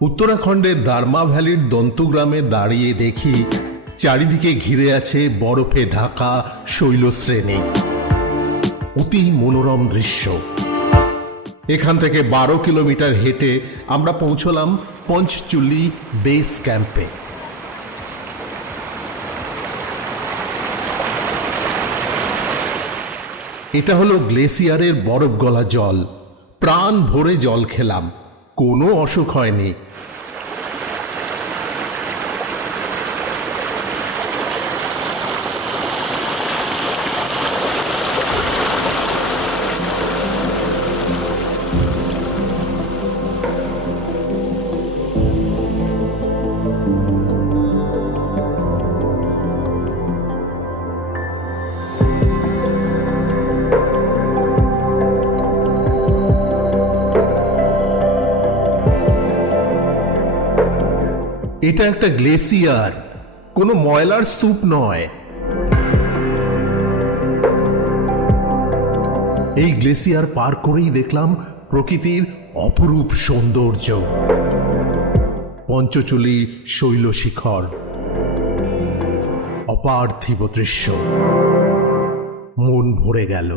উত্তরাখণ্ডের দারমা ভ্যালির দন্তগ্রামে দাঁড়িয়ে দেখি চারিদিকে ঘিরে আছে বরফে ঢাকা শৈলশ্রেণী। অতি মনোরম দৃশ্য। এখান থেকে 12 কিলোমিটার হেঁটে আমরা পৌঁছলাম পঞ্চচুলি বেস ক্যাম্পে। এটা হলো গ্লেসিয়ারের বরফ গলা জল। প্রাণ ভরে জল খেলাম, কোনো অসুখ হয়নি। এটা একটা গ্লেসিয়ার, কোনো ময়লার স্তূপ নয়। এই গ্লেসিয়ার পার করেই দেখলাম প্রকৃতির অপরূপ সৌন্দর্য। পঞ্চচুলি শৈলশিখর, অপার্থিব দৃশ্য, মন ভরে গেল।